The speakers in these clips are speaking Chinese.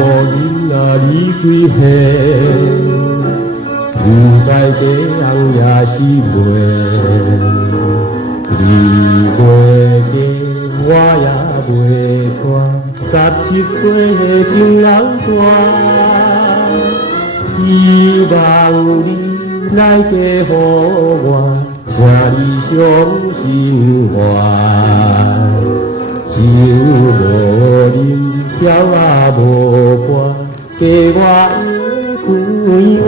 某囡仔离开岁，不知家人也是袂。你袂嫁，我也袂娶，17岁情人大，希望你来嫁予我，请你相信我，酒无啉，票也无博，嫁我会开我。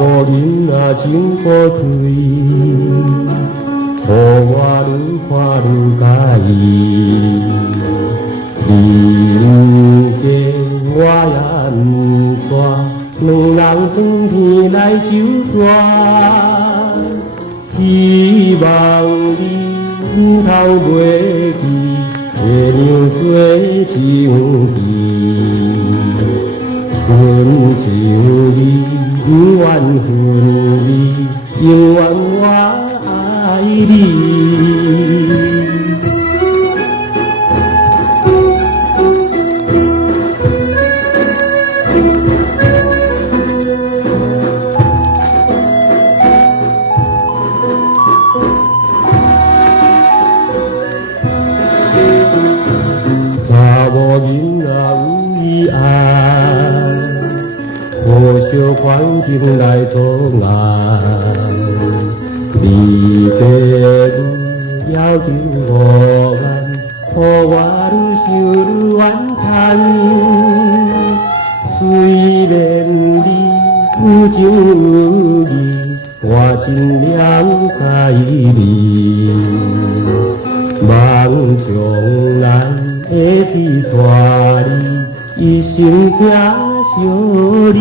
某囡仔真古锥，予我愈看愈介意。你不嫁，我也不娶，两人分天来周转。希望你头袂记，月亮做情义，顺情你。不愿分离，永远我爱你。查某囡仔有意爱。好小环境来作案，离别愈遥求无岸，予我愈想愈怨叹。虽然你有情有义，我真了解你，望将来会去带你一生听。有你。